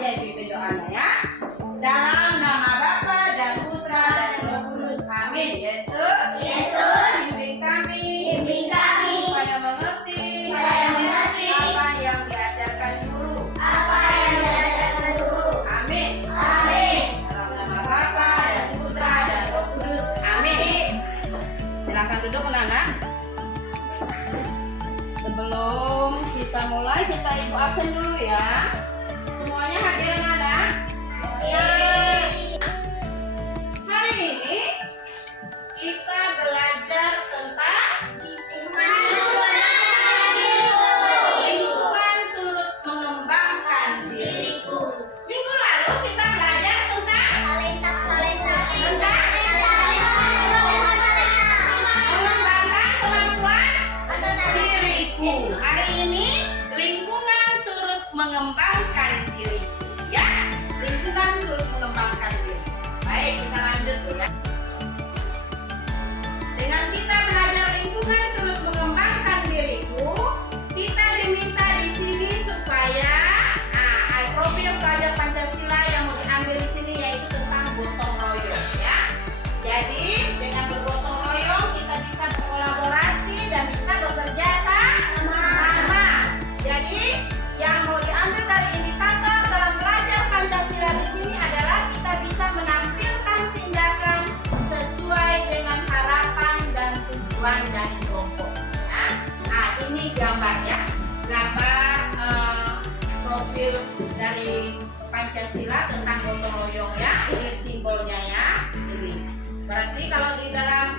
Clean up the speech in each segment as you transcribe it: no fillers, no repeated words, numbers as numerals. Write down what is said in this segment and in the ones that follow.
ya pimpin doanya ya. Dalam nama Bapa dan Putra dan Roh Kudus. Amin. Yesus, bimbing kami, supaya mengerti, apa yang diajarkan guru. Amin. Dalam nama Bapa dan Putra dan Roh Kudus. Amin. Silakan duduk anak-anak. Sebelum kita mulai, kita ibu absen dulu ya. Semuanya hadir anak-anak? Hari ini kita belajar tentang lingkungan turut mengembangkan diriku. Minggu lalu kita belajar tentang mengembangkan kemampuan diriku. Hari ini lingkungan turut mengembangkan diriku. Ya, lingkungan turut mengembangkan diri. Baik, kita lanjut ya. Dengan kita belajar lingkungan turut mengembangkan diriku, kita diminta di sini supaya profil pelajar Pancasila yang mau diambil di sini yaitu tentang gotong royong ya. Jadi dengan bergotong royong kita bisa berkolaborasi dan bisa bekerja sama. Jadi yang mau diambil dari indikator dalam belajar Pancasila di sini adalah kita bisa menampilkan tindakan sesuai dengan harapan dan tujuan dari kelompok. Nah, ini gambarnya, gambar profil dari Pancasila tentang gotong royong ya. Ini simbolnya ya. Ini. Berarti kalau di dalam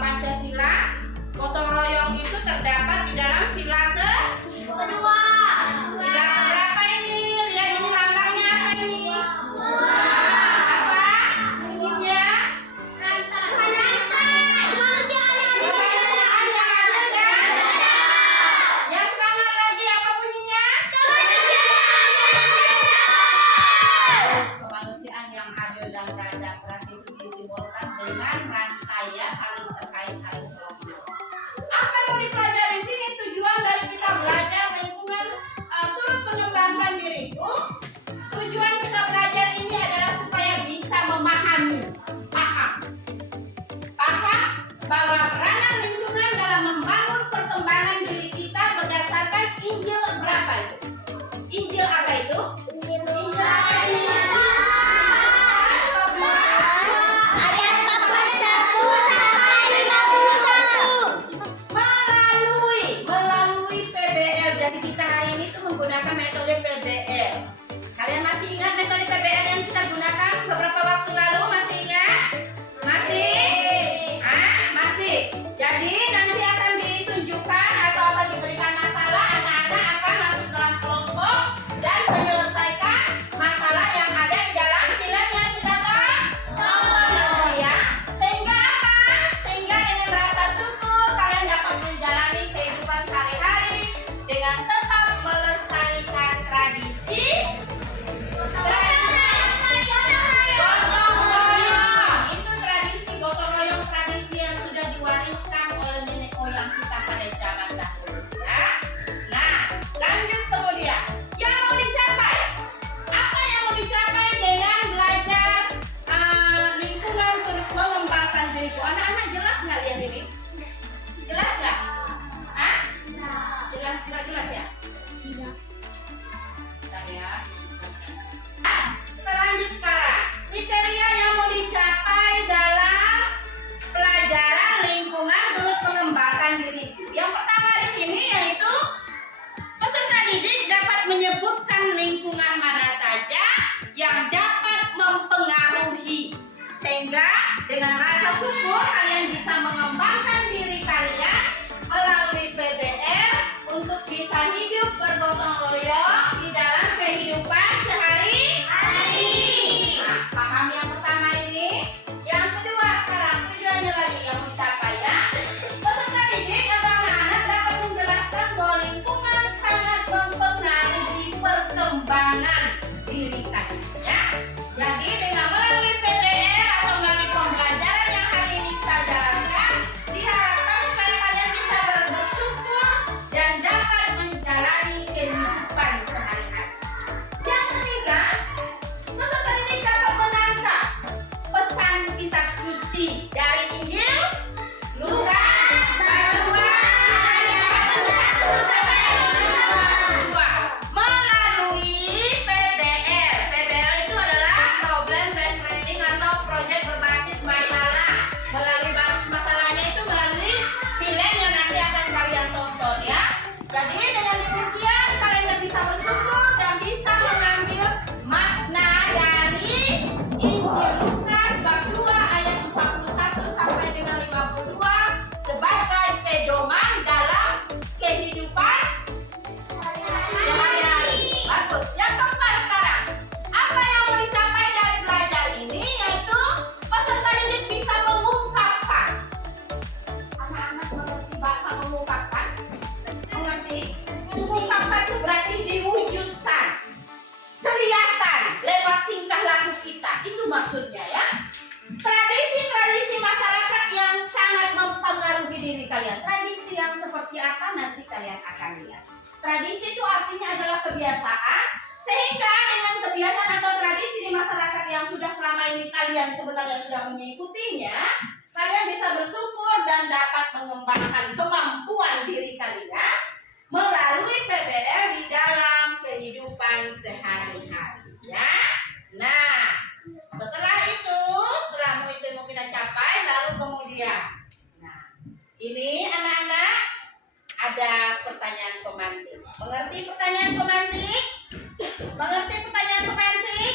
Pancasila gotong royong itu terdapat di dalam sila kedua. Sila keberapa ini? Lihat ini lambangnya apa ini? Apa? Bunyinya? Kemanusiaan yang adil dan yang semangat lagi apa bunyinya? Terus kemanusiaan yang adil dan beradab. Berarti itu disimbolkan dengan rantai ya, saling terkait, saling melengkapi. Apa yang mau dipelajari di sini? Tujuan dari kita belajar lingkungan turut mengembangkan diriku. Tujuan kita belajar ini adalah supaya bisa memahami, paham bahwa peranan lingkungan dalam membangun perkembangan diri kita berdasarkan Injil berapa itu? Injil apa itu? Injil apa itu? Melalui PBL. Jadi kita hari ini tuh menggunakan metode PBL. Kalian masih ingat metode PBL yang kita gunakan beberapa waktu lalu? Masih ingat? Masih. Jadi nanti akan ditunjukkan atau akan diberikan masalah, anak-anak akan masuk dalam kelompok dan menyelesaikan masalah yang ada di dalam nilainya kita tahu ya. Sehingga apa? Sehingga dengan rasa syukur kalian dapat menjalani kehidupan sehari-hari dengan tetap melestarikan tradisi gotong royong. Itu tradisi gotong royong, tradisi yang sudah diwariskan oleh nenek moyang kita pada zaman dahulu ya. Nah, lanjut kemudian yang mau dicapai. Apa yang mau dicapai dengan belajar lingkungan turut mengembangkan diriku? Anak-anak jelas nggak lihat ini? Jelas nggak? Jelas nggak jelas ya? Bentar ya. Kita lanjut sekarang. Kriteria yang mau dicapai dalam pelajaran lingkungan turut mengembangkan diri. Yang pertama di sini yaitu peserta didik dapat menyebutkan lingkungan mana saja yang dapat mempengaruhi, sehingga dengan rasa syukur kalian bisa mengembangkan diri kalian melalui PBL untuk bisa hidup bergotong royong di dalam kehidupan sehari-hari. Nah, paham yang pertama ini. Yang kedua sekarang tujuannya lagi yang dicapai ya. Peserta didik atau anak-anak dapat menjelaskan bahwa lingkungan sangat mempengaruhi perkembangan diri kalian ya. Jadi dengan melalui PBL atau melalui pembelajaran yang hari ini kita jalankan, diharapkan supaya kalian bisa bersyukur dan dapat menjalani kehidupan sehari-hari. kalian sebenarnya sudah mengikutinya, kalian bisa bersyukur dan dapat mengembangkan kemampuan diri kalian melalui PBL di dalam kehidupan sehari-hari, ya. Nah, setelah ilmu itu mau kita capai, lalu kemudian, nah, ini anak-anak ada pertanyaan pemantik. Mengerti pertanyaan pemantik? Mengerti pertanyaan pemantik?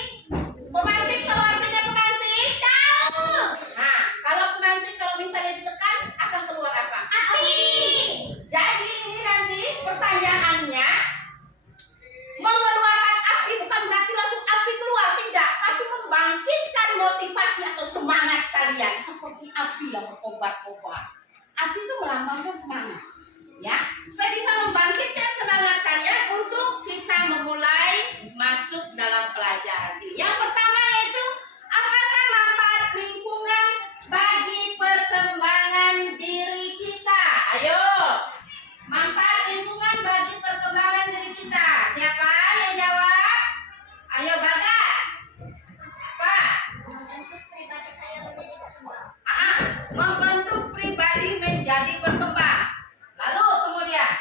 Pemantik tahu artinya pemantik? Tahu. Nah, kalau pemantik kalau misalnya ditekan akan keluar apa? Api. Jadi ini nanti pertanyaannya mengeluarkan api bukan berarti langsung api keluar, tidak, tapi membangkitkan motivasi atau semangat kalian seperti api yang berkobar-kobar. Api itu melambangkan semangat, ya, supaya bisa membangkitkan semangat kalian untuk kita memulai masuk dalam pelajaran ini. Yang pertama yaitu apakah manfaat lingkungan bagi perkembangan diri kita? Ayo, manfaat lingkungan bagi perkembangan diri kita. Siapa yang jawab? Ayo Bagas. Pak. Membentuk pribadi menjadi berkembang. Lalu kemudian,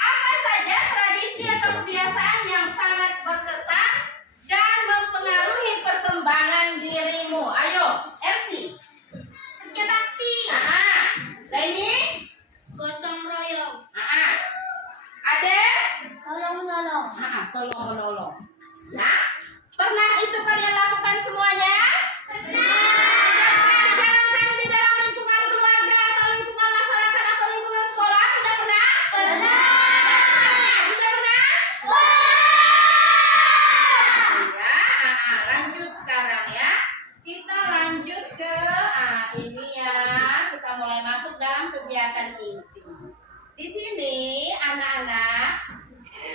apa saja tradisi atau kebiasaan yang sangat berkesan dan mempengaruhi perkembangan dirimu? Ayo, Elsie. Kerja bakti. Lainnya? Gotong royong. Ada? Tolong menolong. Tolong menolong. Ya? Pernah itu kalian lakukan semuanya? Pernah. Dijalankan di dalam lingkungan keluarga atau lingkungan masyarakat atau lingkungan sekolah? Sudah pernah? Pernah. Sudah pernah? Ya, lanjut sekarang ya. Kita lanjut ke ini ya. Kita mulai masuk dalam kegiatan inti. Di sini anak-anak,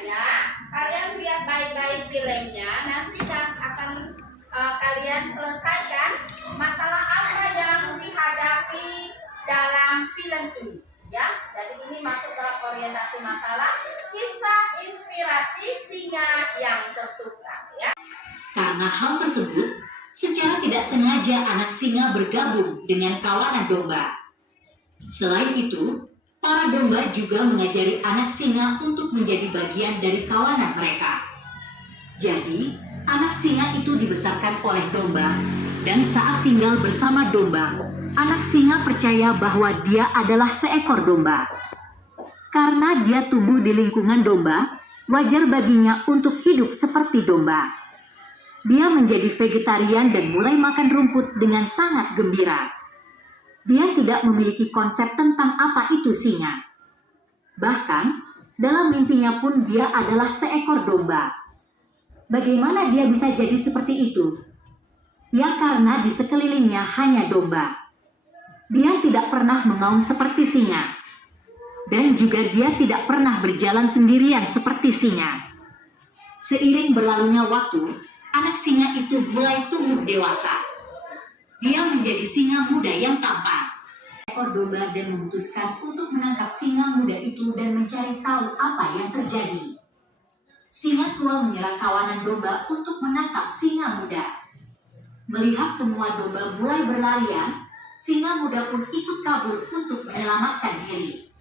ya, kalian lihat baik-baik filmnya. Nanti akan kalian selesaikan masalah apa yang dihadapi dalam film ini, ya. Jadi ini masuk dalam orientasi masalah kisah inspirasi singa yang tertukar, ya. Karena hal tersebut, secara tidak sengaja anak singa bergabung dengan kawanan domba. Selain itu, para domba juga mengajari anak singa untuk menjadi bagian dari kawanan mereka. Jadi, anak singa itu dibesarkan oleh domba, dan saat tinggal bersama domba, anak singa percaya bahwa dia adalah seekor domba. Karena dia tumbuh di lingkungan domba, wajar baginya untuk hidup seperti domba. Dia menjadi vegetarian dan mulai makan rumput dengan sangat gembira. Dia tidak memiliki konsep tentang apa itu singa. Bahkan, dalam mimpinya pun dia adalah seekor domba. Bagaimana dia bisa jadi seperti itu? Ya karena di sekelilingnya hanya domba. Dia tidak pernah mengaum seperti singa. Dan juga dia tidak pernah berjalan sendirian seperti singa. Seiring berlalunya waktu, anak singa itu mulai tumbuh dewasa. Dia menjadi singa muda yang tampan. Ekor domba dan memutuskan untuk menangkap singa muda itu dan mencari tahu apa yang terjadi. Singa tua menyerang kawanan domba untuk menangkap singa muda. Melihat semua domba mulai berlarian, singa muda pun ikut kabur untuk menyelamatkan diri.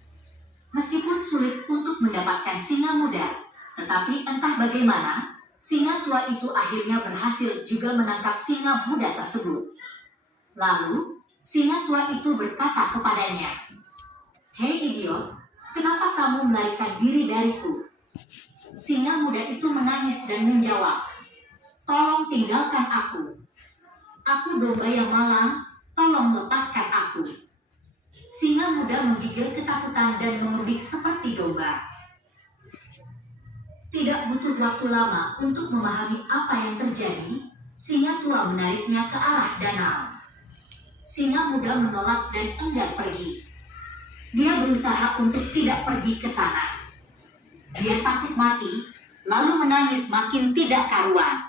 Meskipun sulit untuk mendapatkan singa muda, tetapi entah bagaimana, singa tua itu akhirnya berhasil juga menangkap singa muda tersebut. Lalu, singa tua itu berkata kepadanya, "Hei idiot, kenapa kamu melarikan diri dariku?" Singa muda itu menangis dan menjawab, "Tolong tinggalkan aku. Aku domba yang malang, tolong lepaskan aku." Singa muda menggigil ketakutan dan mengebik seperti domba. Tidak butuh waktu lama untuk memahami apa yang terjadi, singa tua menariknya ke arah danau. Singa muda menolak dan enggan pergi. Dia berusaha untuk tidak pergi ke sana. Dia takut mati, lalu menangis makin tidak karuan.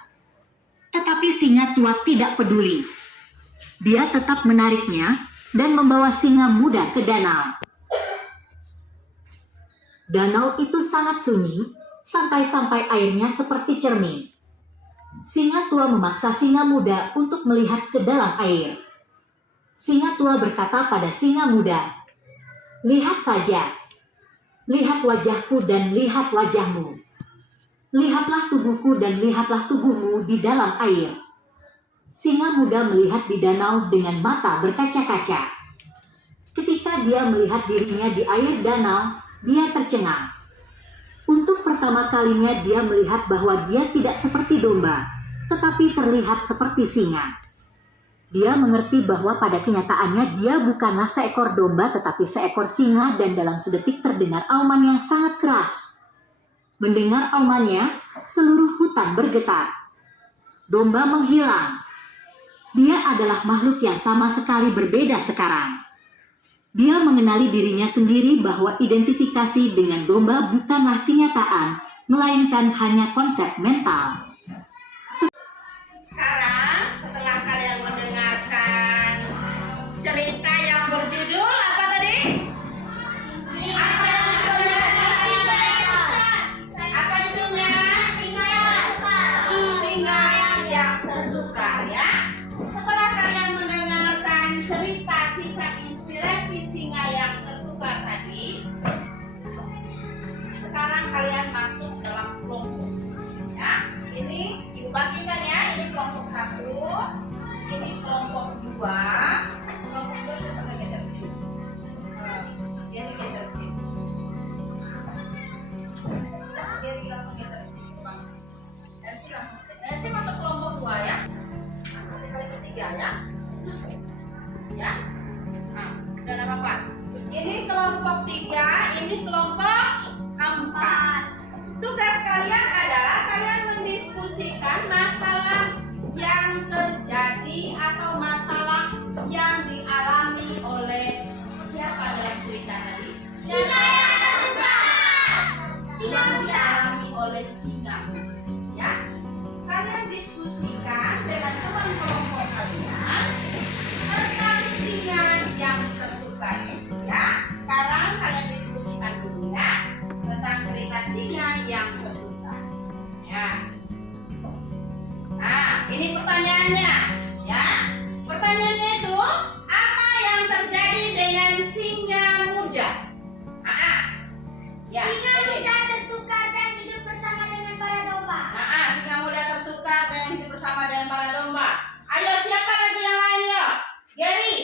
Tetapi singa tua tidak peduli. Dia tetap menariknya dan membawa singa muda ke danau. Danau itu sangat sunyi, sampai-sampai airnya seperti cermin. Singa tua memaksa singa muda untuk melihat ke dalam air. Singa tua berkata pada singa muda, "Lihat saja. Lihat wajahku dan lihat wajahmu. Lihatlah tubuhku dan lihatlah tubuhmu di dalam air." Singa muda melihat di danau dengan mata berkaca-kaca. Ketika dia melihat dirinya di air danau, dia tercengang. Untuk pertama kalinya dia melihat bahwa dia tidak seperti domba, tetapi terlihat seperti singa. Dia mengerti bahwa pada kenyataannya dia bukanlah seekor domba tetapi seekor singa, dan dalam sedetik terdengar auman yang sangat keras. Mendengar aumannya, seluruh hutan bergetar. Domba menghilang. Dia adalah makhluk yang sama sekali berbeda sekarang. Dia mengenali dirinya sendiri bahwa identifikasi dengan domba bukanlah kenyataan, melainkan hanya konsep mental. Sekarang setelah kalian mendengarkan cerita yang berjudul apa tadi? Apa yang judulnya? Apa judulnya? Singa yang tertukar, ya. Setelah kalian mendengarkan cerita kisah inspirasi singa yang tertukar tadi, sekarang kalian masuk dalam kelompok, ya. Ini ibu bagikan ya. Ini kelompok 1, ini kelompok 2. Kelompok 2 coba geser ke sini. Dia geser ke sini. Dia langsung geser ke sini. Dan si langsung ke sini. Dan si masuk kelompok 2 ya. Nanti kali ketiga ya. Ya. Nah, udah ada apa? Ini kelompok 3, ini kelompok 4. Tugas kalian adalah kalian mendiskusikan masalah yang terjadi atau masalah yang dialami oleh siapa dalam cerita tadi? Singa yang tertukar. Yang dialami oleh singa. Ya. Kalian diskusikan dengan teman kelompok kalian tentang singa yang tertukar. Ya. Sekarang kalian diskusikan dulu ya tentang cerita singa yang tertukar. Ya. Nah, ini pertanyaannya, ya. Pertanyaannya itu, apa yang terjadi dengan singa muda? Ya. Singa muda tertukar dan hidup bersama dengan para domba. Singa muda tertukar dan hidup bersama dengan para domba. Ayo, siapa lagi yang lain ya? Gary.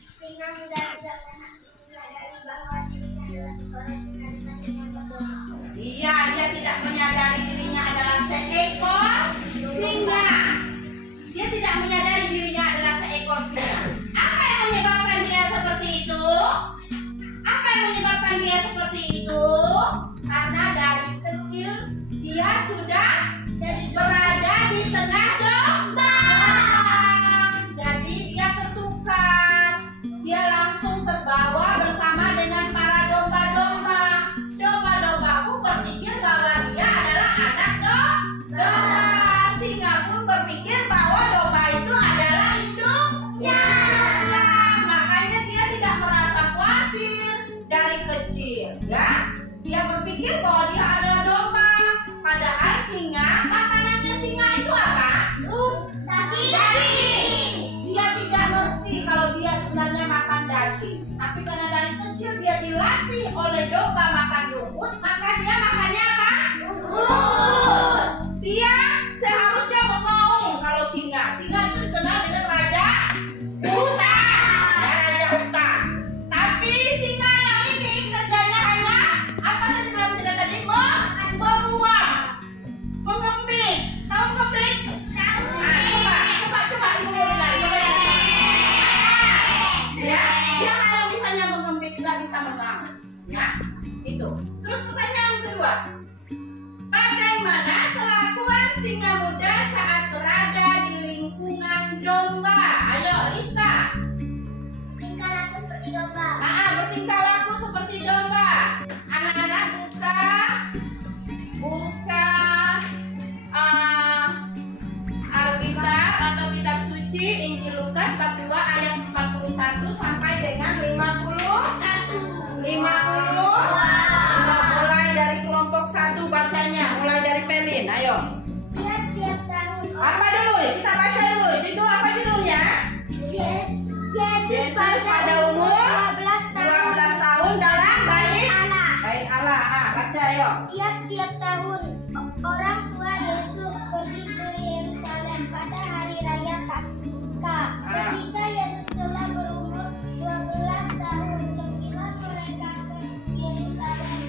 Singa muda tidak pernah menyadari bahwa dirinya adalah seseorang yang terkait dengan berdomba. Iya, dia tidak menyadari dirinya adalah seekor singa. Dia tidak menyadari dirinya adalah seekor singa. Apa yang menyebabkan dia seperti itu? Apa yang menyebabkan dia seperti itu? Karena dari kecil dia sudah berada di tengah domba. Jadi dia tertukar. Dia langsung terbawa bersama dengan para domba-domba. Domba-domba pun berpikir bahwa dia adalah anak domba. Singa pun berpikir bahwa domba itu adalah induknya. Makanya dia tidak merasa khawatir dari kecil, ya. Dia berpikir bahwa dia adalah domba. Padahal singa, makanannya singa itu apa? Daging. Dia tidak ngerti kalau dia sebenarnya makan daging. Tapi karena dari kecil dia dilatih oleh domba makan rumput, maka dia makannya apa? Rumput. Dia seharusnya mengaum kalau singa. Singa itu dikenal dengan raja hutan. Ya, raja hutan. Tapi singa yang ini kerjanya hanya apa tadi dalam cerita tadi? Membuang, mengembik. Tahu mengembik? Tahu. Coba ibu mau lihat. Ya, dia hanya bisanya mengembik, tidak bisa mengaum. Ya, itu. Terus pertanyaan kedua. ayo. Tiap-tiap tahun orang tua Yesus pergi ke Yerusalem pada hari raya Paskah. Ketika Yesus telah berumur 12 tahun, pergilah mereka ke Yerusalem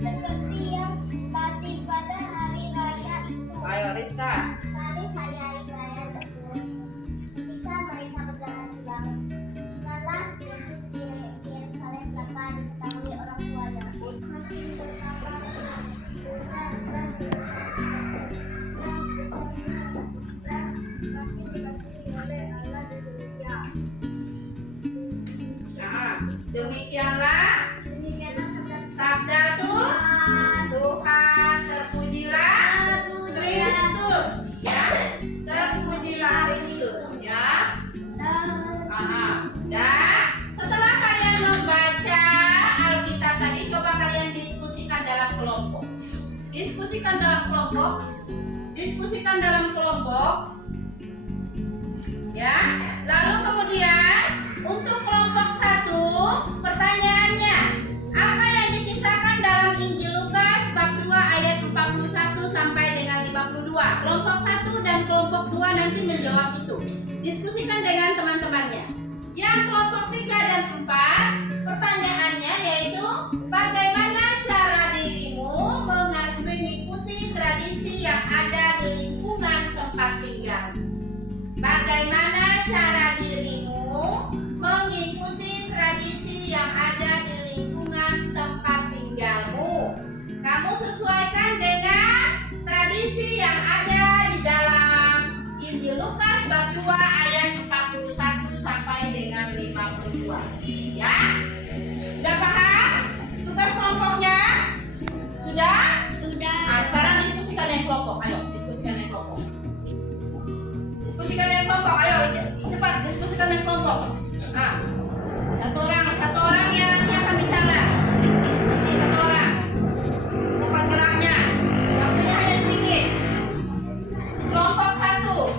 seperti yang pasti pada hari raya itu. Ayo Rizka. Sehabis hari raya tersebut, ketika mereka berjalan pulang, tinggallah Yesus di Yerusalem tanpa diketahui orang tuanya. Masih bertambah dosa dan makin dikasihi oleh Allah di dunia. Nah, demikianlah Demikianlah sabda Tuhan. Terpujilah Kristus, ya. Terpujilah Kristus, ya. Dan setelah kalian membaca Alkitab tadi, coba kalian diskusikan dalam kelompok. Diskusikan dalam kelompok. Ya. Lalu kemudian untuk kelompok 1, pertanyaannya, apa yang dikisahkan dalam Injil Lukas bab 2 ayat 41 sampai dengan 52? Kelompok 1 dan kelompok 2 nanti menjawab itu. Diskusikan dengan teman-temannya. Yang kelompok 3 dan 4, pertanyaannya yaitu bagaimana cara dirimu mengikuti tradisi yang ada di lingkungan tempat tinggal? Bagaimana cara dirimu mengikuti tradisi yang ada di lingkungan tempat tinggalmu? Kamu sesuaikan dengan tradisi yang ada di dalam Injil Lukas bab 2 ayat 41 sampai dengan 52. Ya? Sudah paham tugas kelompoknya? Sudah? Sudah. Nah, sekarang diskusikan yang kelompok. Ayo, diskusikan yang kelompok. Diskusikan yang kelompok. Ayo, cepat diskusikan yang kelompok. Nah, satu orang yang siapa bicara? Nanti satu orang. Cepat geraknya. Waktunya hanya sedikit. Kelompok 1.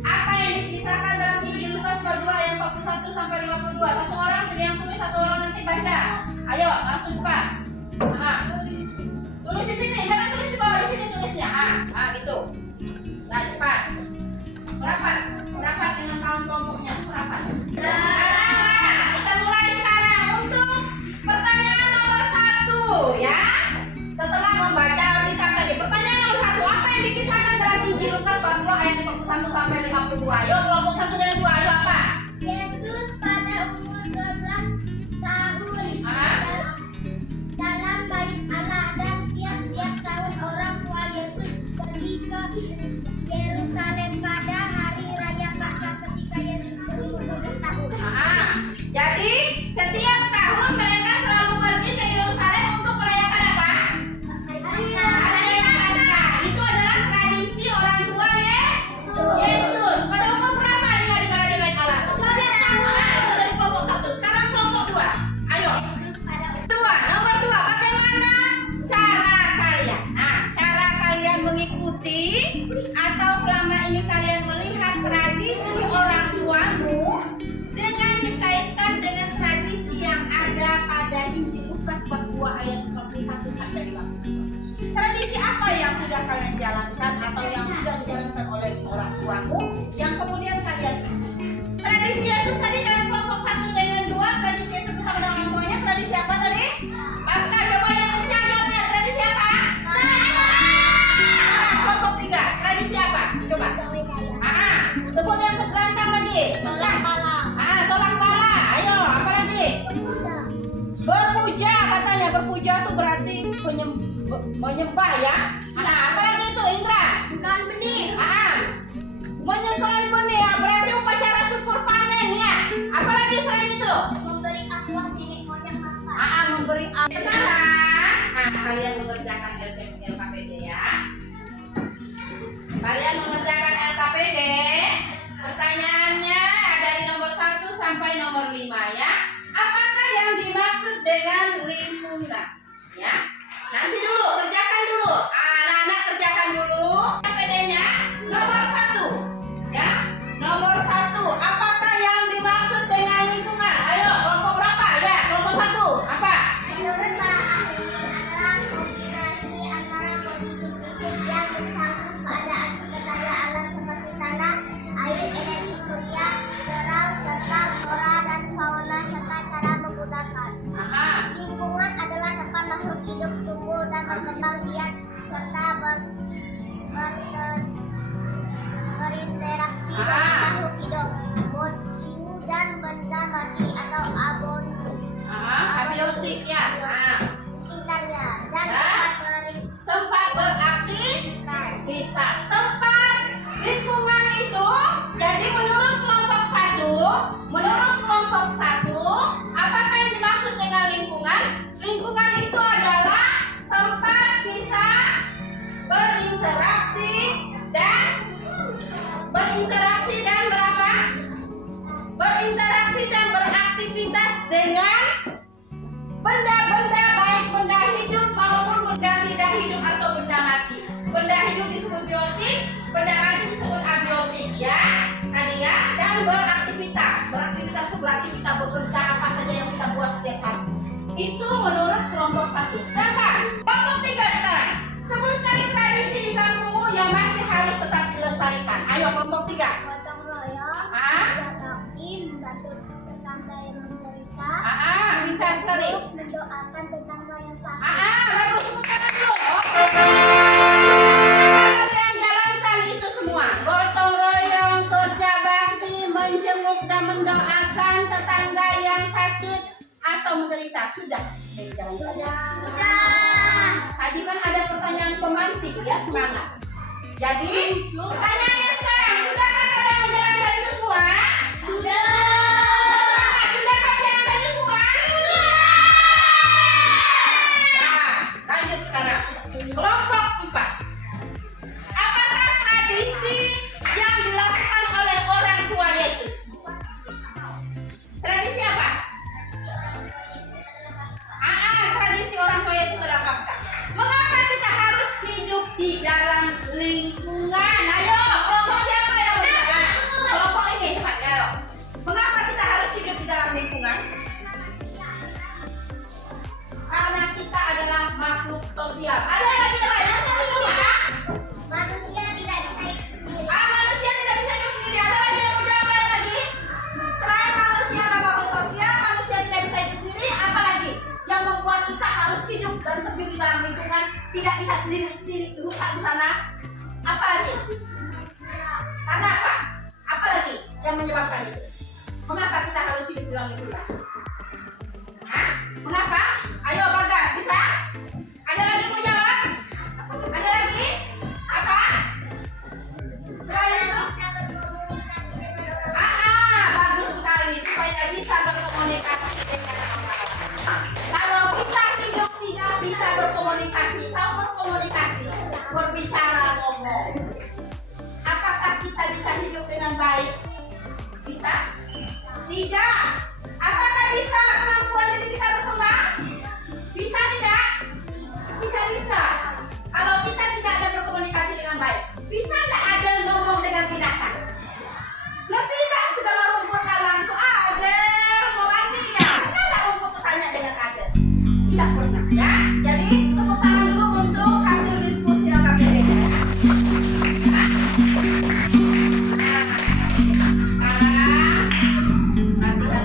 Apa yang dikisahkan dalam Injil Lukas bab 2 ayat 41 sampai 52? Satu orang pilih yang tulis, satu orang nanti baca. Ayo, langsung cepat. Tulis di sini, jangan tulis di bawah, di sini tulisnya. Gitu. Nah, cepat. Merapat dengan kawan kelompoknya, merapat. Nah, kita mulai sekarang untuk pertanyaan nomor 1, ya. Setelah membaca Alkitab tadi, pertanyaan nomor 1, apa yang dikisahkan dalam Injil Lukas bab 2 ayat 41 sampai 52? Ayo, kelompok 1 dan 2, ayo apa? Yesus pada umur 12 tahun dalam bait Allah, dan tiap-tiap tahun orang tua Yesus pergi ke Yerusalem pada hari raya Paskah ketika Yesus berumur 12 tahun. Jadi setiap tahun mereka selalu pergi ke Yerusalem untuk merayakan apa? Hari Paskah. Itu adalah tradisi orang tua Yesus. Pada umur berapa dia di mana di bait Allah? 12 tahun. Itu dari kelompok 1. Sekarang kelompok 2. Ayo. Yesus pada Nomor 2, bagaimana cara kalian? Cara kalian mengikuti atau selama ini kalian melihat tradisi orang tuamu dengan dikaitkan dengan tradisi yang ada pada Injil Lukas bab 2 ayat 41 sampai 52. Tradisi apa yang sudah kalian jalankan atau yang sudah dijalankan oleh orang tuamu yang kemudian kalian ikuti? Tradisi Yesus tadi dalam kelompok 1 dengan 2, tradisi Yesus bersama dengan orang tuanya, tradisi apa tadi? Paskah. Coba yang kencang jawabnya, tradisi apa? Kelompok 3, tradisi apa? Coba. Sebut yang lantang lagi. Kencang. Tolak bala. Ayo, apa lagi? Berpuja katanya. Berpuja itu berarti menyembah, ya. Apa lagi itu, Indra? Bukan benih. Menyembah benih, ya. Berarti upacara syukur panen, ya. Apa lagi selain itu? Memberi arwah nenek moyang makan. Memberi. Sekarang kalian mengerjakan LKPD, ya. Kalian mengerjakan LKPD. Pertanyaannya dari nomor 1 sampai nomor 5, ya. Apakah yang dimaksud dengan lingkungan? Ya. Nanti dulu, kerjakan dulu. Anak-anak kerjakan dulu LKPD-nya. Nomor 1. Ya. Nomor 1, apakah yang dimaksud dengan lingkungan? Ayo, kelompok berapa? Ya, kelompok 1. Apa? Menurut para ahli adalah Menurut kelompok 1, apakah yang dimaksud dengan lingkungan? Lingkungan itu adalah tempat kita berinteraksi dan berapa? Berinteraksi dan beraktivitas dengan benda-benda, baik benda hidup maupun benda tidak hidup atau benda mati. Benda hidup disebut biotik, benda mati disebut abiotik, ya tadi ya. Dan beraktivitas itu berarti kita bekerja apa saja yang kita buat setiap hari. Itu menurut kelompok 1. Sedangkan kelompok 3 sekarang, sebutkan tradisi di kampungmu yang masih harus tetap dilestarikan. Ayo kelompok 3. Gotong royong, berarti membantu tetangga yang menderita. Pintar sekali. Mendoakan tetangga yang sakit. Bagus, sebutkan dulu. Kalian jalankan itu semua. Gotong royong, kerja bakti, menjenguk dan mendoakan tetangga yang sakit atau menderita. Sudah. Tadi kan ada pertanyaan pemantik, ya, semangat. Jadi pertanyaannya sekarang, sudahkah kalian menjalankan itu semua? Sudah. Sudahkah menjalankan itu semua? Nah, lanjut sekarang. Kelompok 4. Apakah tradisi yang dilakukan oleh orang tua Yesus? Tradisi apa? Tradisi orang tua Yesus adalah Paskah. Mengapa kita harus hidup di dalam lingkungan? Ayo, kelompok siapa yang berbicara? Kelompok ini, cepat, ayo. Mengapa kita harus hidup di dalam lingkungan? Karena kita adalah makhluk sosial. Ada lagi yang lain? Manusia tidak bisa hidup sendiri. Manusia tidak bisa hidup sendiri. Ada lagi yang mau jawab lain lagi? Selain manusia adalah makhluk sosial, manusia tidak bisa hidup sendiri. Apa lagi yang membuat kita harus hidup dan terjun di dalam lingkungan, tidak bisa sendiri-sendiri di hutan di sana? Apa lagi? Karena apa? Apa lagi yang menyebabkan itu? Mengapa kita harus hidup di dalam lingkungan? Mengapa? Ayo Bagas, bisa? Ada lagi yang mau jawab? Ada lagi? Apa? Selain itu? Bagus sekali, supaya bisa berkomunikasi dengan orang lain. Kalau kita hidup tidak bisa berkomunikasi, tahu berkomunikasi, berbicara, ngomong. Apakah kita bisa hidup dengan baik? Bisa? Tidak. Apakah bisa kemampuan diri kita berkembang? Bisa tidak? Tidak bisa. Kalau kita tidak ada berkomunikasi dengan baik, bisa tidak ada ngomong dengan binatang? Ngerti tidak segala rumput lalang itu ada mau mandi ya? Tidak rumput itu tanya dengan ada? Tidak pernah ya. Jadi tepuk tangan dulu untuk hasil diskusi LKPD. Sekarang perhatikan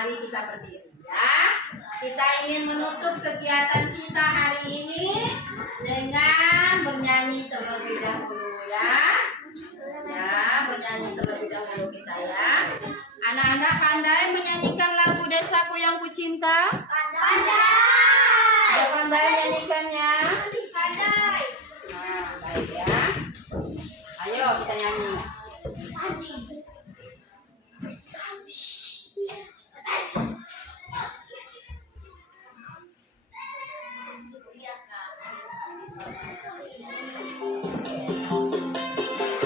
Mari kita berdiri ya. Kita ingin menutup kegiatan kita hari ini dengan bernyanyi terlebih dahulu ya. Ya, bernyanyi terlebih dahulu kita ya. Anak-anak pandai menyanyikan lagu Desaku Yang Kucinta? Pandai. Sudah pandai menyanyikannya? Pandai. Nah, baik ya. Ayo kita nyanyi.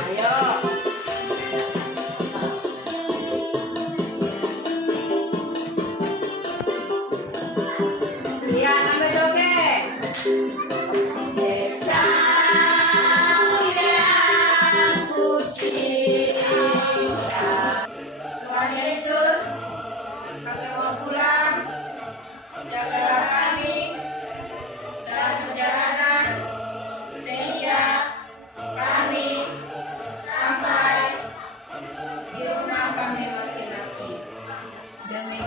Ayo. Siap sampai joget. Desaku yang kucinta, Tuhan Yesus, kami mau pulang. Jagalah kami dalam perjalanan sehingga kami sampai di rumah kami masing-masing. Demi